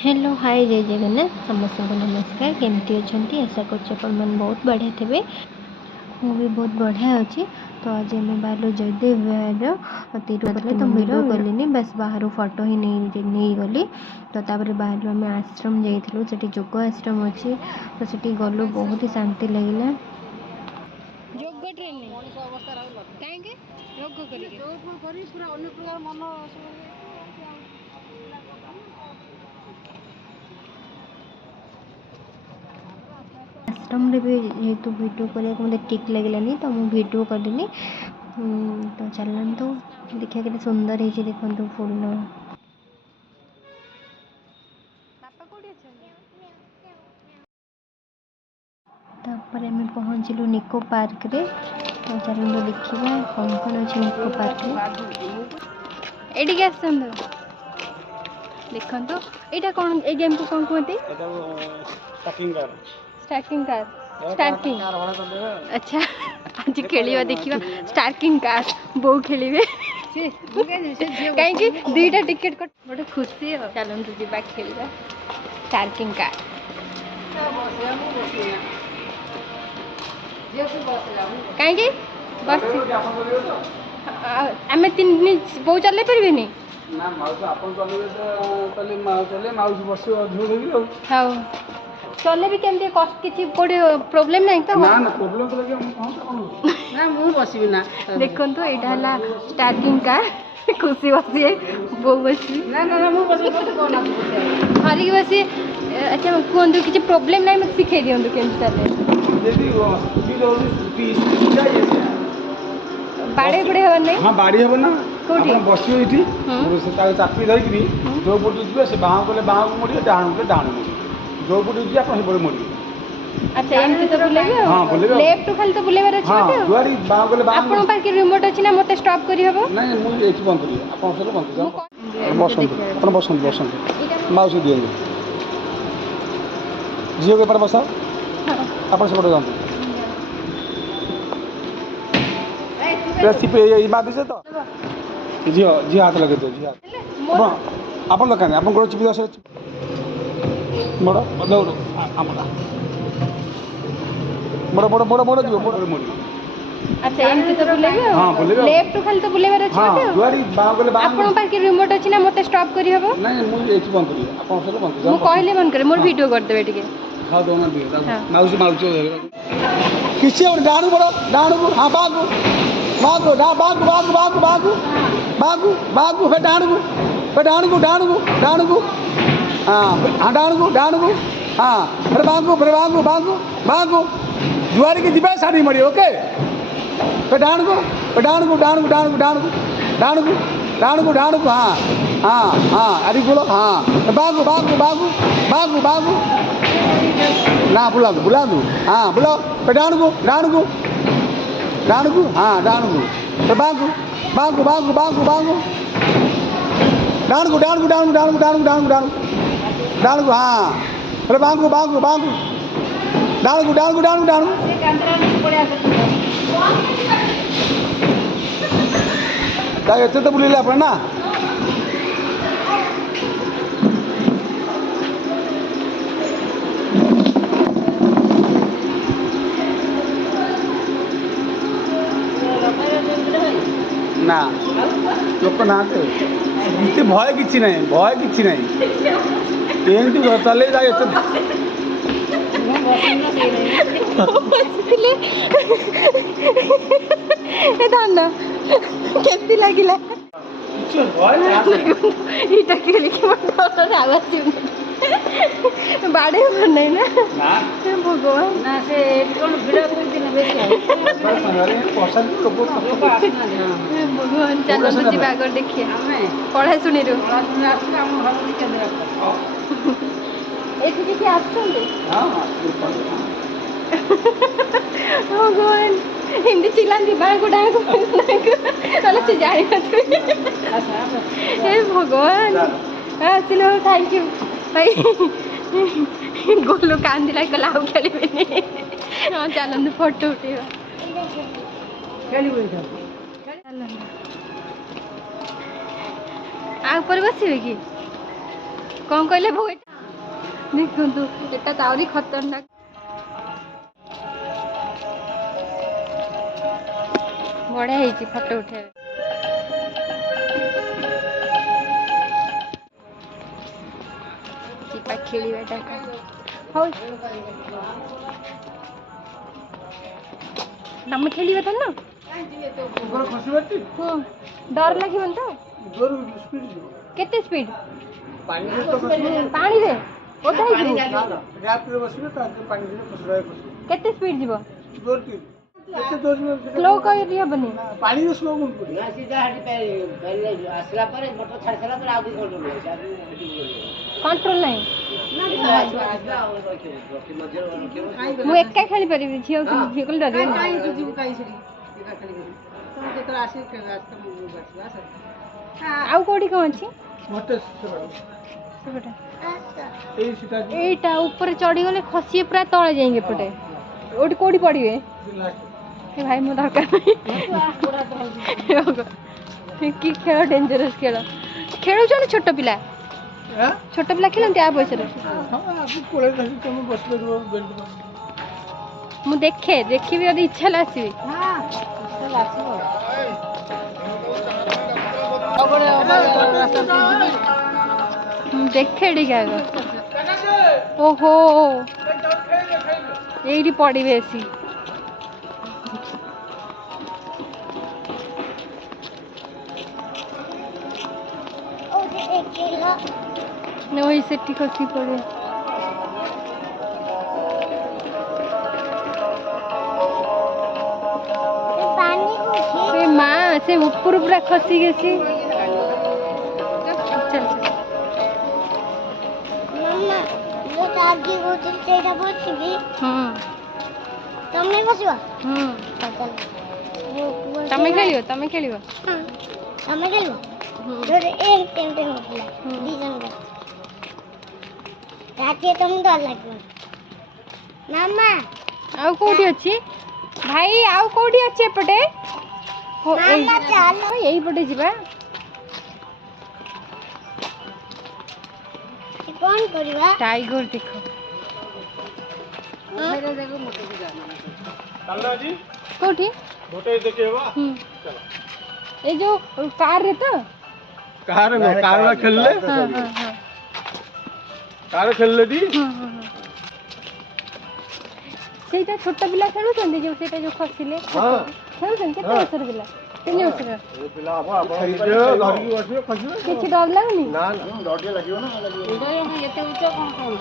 Hello hi जय जगन्नाथ समस्त को नमस्कार केमती अच्छा आशा कर बहुत बढ़िया थे मु भी बहुत बढ़िया अच्छी। तो आज आम बाहर जयदेव विहार तिरुपति तो वीडियो कलिनी बस बाहर फोटो ही नहीं गली। तो तापर बाहर आम आश्रम जाइलु से जोग आश्रम अच्छी तो से गलु बहुत ही शांति लगे। आश्रम भी जेहेतु वीडियो करने मत ठीक लगे तो मुझे वीडियो कलिनी। तो चलतु देखिए के सुंदर है देखो फूल तापर आम पहुँचलु निको पार्क रे। तो चलते देखा कौन कौन अच्छे निको पार्क ये देखो यहाँ कौन ए गेम को कौन कहते स्टार्किंग कार स्टार्किंग अच्छा आज खेलिया देखिए स्टार्किंग कार बो खेलिए कहीं दुईटा टिकेट कट गोटे खुशी हो चलते जीवा खेलवा स्टार्किंग कार कहीं बस आम तीन बो चल पारे हाँ चले भी केमती किसी कोड़े प्रोब्लेम नहीं तो ना ना प्रोब्लेम तो लगे ना मु बसबी ना देखो तो यहाँ स्टार्टिंग कार खुशी बसी बो बसी ना ना मु बसबी कोना हरिक बसी अच्छा कहतु किसी प्रोब्लेम नहीं मत शिखे दिंतु केमती बाड़े बुड़े हवर नहीं हाँ बाड़ी हब ना बस चापी धरिकी जो पटे जी से बाँ कले बाँ को मोड़े डाण कले डाण मोड़े जो पटे जी आप मोड़े अच्छा एमती तो बुलेबे हां बुलेबे लेफ्ट टू खाली तो बुलेबार अछि मते दुआरी बाँ कले बाँ आपन पार के रिमोट अछि ना मते स्टॉप करी हबो नहीं मु एठी बंद करी आपन सर बंद जाओ बसन माउस दिए जियो के पर बसा आपन से पड़े जाओ रेसिपी ये बात से तो जियो जी हाथ लगे दो जी हाथ आपन दकान आपन गोड़ चिपी दस बड़ दौड़ आमला बड़ दियो बड़ मोड़ी अच्छा एमती तो बुलेबे हां बुलेबे लेफ्ट टू खाली तो बुलेबार अछि मते दुआरी बाँ कले बाँ आपन पार के रिमोट अछि ना मते स्टॉप करी हबो नहीं मु एठी बंद करी आपन सर बंद जाओ मु कहले बंद करे मोर वीडियो कर देबे ठीक हां दोना दियो माउस किसी और डाणू बड़ डाणू हां बागु बागु बागु बागु बागु बागु बागु फे डाणू डाणू हां डाणू हां फिर बागु जुआरी की जिबे साड़ी मरी ओके फे डाणू हां अरे बोलो हां बागु ना बुलादू हां बोलो फे डाणू हां डाणू फे बागु डाणू हां फे बागु डाणू एते तो बुलेले आपण ना ना लोक ना किसी भय किसी नहीं एमती चले जाए धान केमती लगिला इटा खेलिकी आवाज बाड़े नहीं ना भगवान ना से भगवान चलो जीवा आगर देखिए पढ़ा शुणी किसी भगवान हिंदी चिल्लाती बाँ को डाँ को से जानी हे भगवान चलो थैंक यू भाई गोलू कांदिला कहला आउ खेलिबेनी हां चलंदु फोटो उठेबा खेलिबे आ ऊपर बसिबे कि कौन कहले भोग ଦେଖନ୍ତୁ ଏଟା ତ ଆହୁରି ଖତରନାକ। ବଢିଆ ହେଇଛି ଫଟୋ ଉଠେଇବା। ଯିବା ଖେଳିବାଟା ହଉ ତମେ ଖେଳିବ ତ ନା ଡର ଲାଗିବନି ତ? କେତେ ସ୍ପିଡ ପାଣିରେ ଓଦା ହେଇଯିବ? କେତେ ସ୍ପିଡ ଯିବ? ସ୍ଲୋ କରି ହବନି? କଣ୍ଟ୍ରୋଲ ନାହିଁ? ମୁଁ ଏକା ଖେଳି ପାରିବି, ଝିଅ ଝିଅ କହିଲେ ଡରିବେନି? ଆଉ କୋଉଠି କଣ ଅଛି? ଏଇଟା ଉପରେ ଚଢିଗଲେ ଖସିଏ ପୁରା ତଳେ ଯାଇକି ଏପଟେ ଓଠି କୋଉଠି ପଡିବେ? ଏ ଭାଇ ମୋ ଦରକାର ନାହିଁ। କି ଖେଳ ଡେଞ୍ଜରସ୍ ଖେଳ ଖେଳୁଛନ୍ତି ଛୋଟ ପିଲା? ଛୋଟ ପିଲା ଖେଳନ୍ତି ଆ ବୟସରେ? ମୁଁ ଦେଖିବି ଯଦି ଇଚ୍ଛା ହେଲେ ଆସିବି। ଦେଖେ ଟିକେ ଆଗ। ଓହୋ ଏଇଠି ପଡିବେ ଆସି। वही सेठी खसी पड़े। माँ से ऊपर पूरा खसी गई। चल मम्मा जो तागी होती तेरा बसबी। तमे बसवा। तमे खेलियो तमे खेलियो। तमे खेलियो। एक टेंट होतला दीजन का राती तुम डर लागो मामा आउ कोठी अछि भाई आउ कोठी अछि एपटे मामा चलो एई पटे जिबा कौन करबा टाइगर देखो मेरे देखो मोटे की जाना चलना जी कोठी मोटे देखेबा चलो ए जो कार रे तो कार में कार में खेल ले। हां हां हां कार खेल ले दी। सेटा छोटा पिला खेलु छन जे सेटा जो खसिले। हां खेलु छन केते वर्षर पिला 3 वर्षर ए पिला अब खेल दे घर की बसियो खसिले किछ डर लागनी ना ना डर जे लागियो ना लागियो एते ऊंचा कोन कोन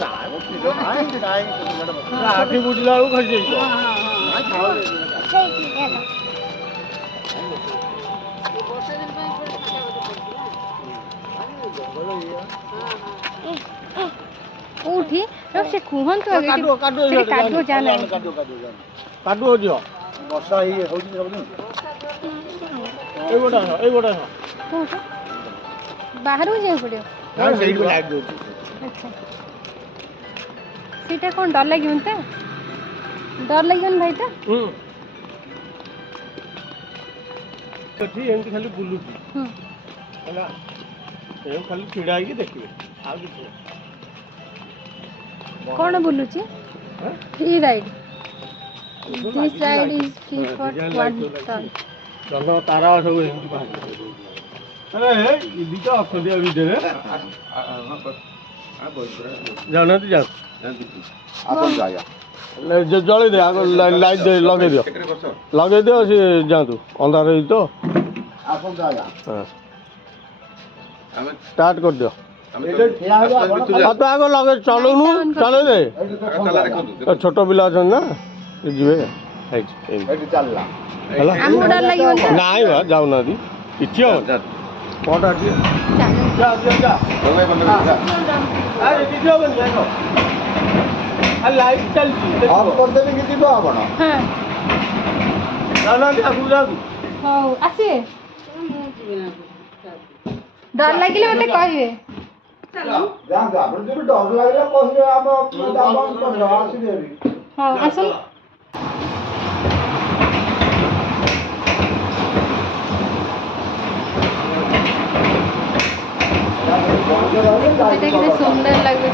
ना वो पिलो आए टाइम मैडम आखी बुझला उ खस जाई। हां हां हां खाओ सही चलो उठी से कुहंतु आगे कादो जाना कादो हो दियो वर्षा ही होजी सब दिन ए गोटा बाहर हो जाय पड़ियो हां सही को लाग दो। अच्छा सीटा कोन डर लागियोन त डर लागियोन भाई त कथि एंती खाली बुलुची हैला ए खाली छिड़ा ही देखिए आ किछ कौन बुलुची free ride this ride is free for 1 ton चलो तारा सब एंती बाहर अरे हे दीटा ऑप्शन दिया वीडियो रे जाना तो जा आपन जाया ले जळे दे आगो लाइट दे लगे दियो से जातु अंधार है तो आपन जाया हां स्टार्ट कर दियो तो आगो लगे चलुनु चले दे छोट पिला छन ना जीवे एठी चलला हम डर लागि नाइ बा जाउ ना दी किछ हो कोटा जी जा लगे बंद कर जा आ वीडियो बन जानो आ लाइट चलती ऑफ कर देबे कि दिबो आपण हां ना आगु जा हां आसी डर लागिले मते कहबे जा आपण जो डर लागला कहबे हम दाबन कर आसी देबी हां आसन सुंदर लगे।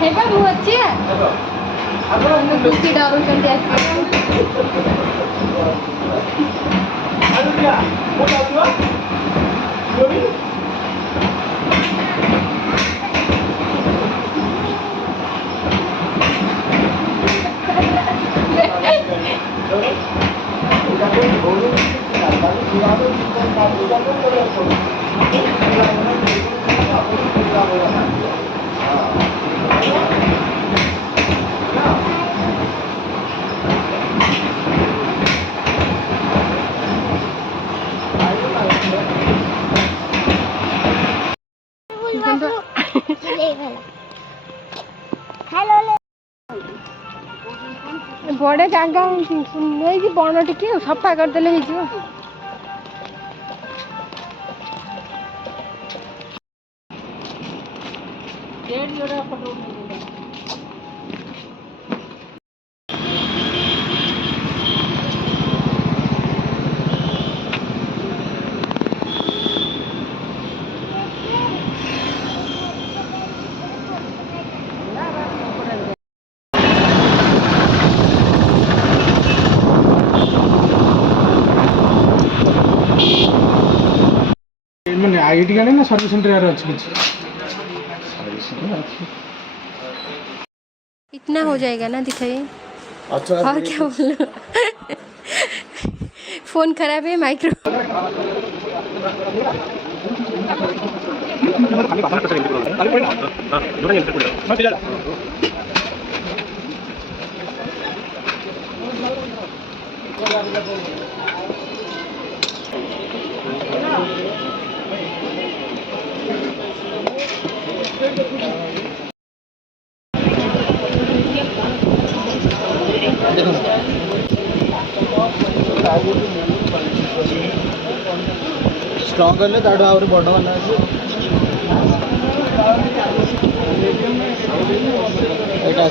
ହେବା ମୁଁ ଅଛି ଖୁସି ଡରୁଛନ୍ତି बड़े जागा नहीं बण टिके सफा करदे हो मैंने आईटी गाड़ी ना सर्विस सेंटर यार अच्छी कुछ इतना हो जाएगा ना दिखाइए। अच्छा और क्या बोलो फोन खराब है माइक्रो स्ट्रॉंग कर ले ताडो आउरी बड़ बना एटा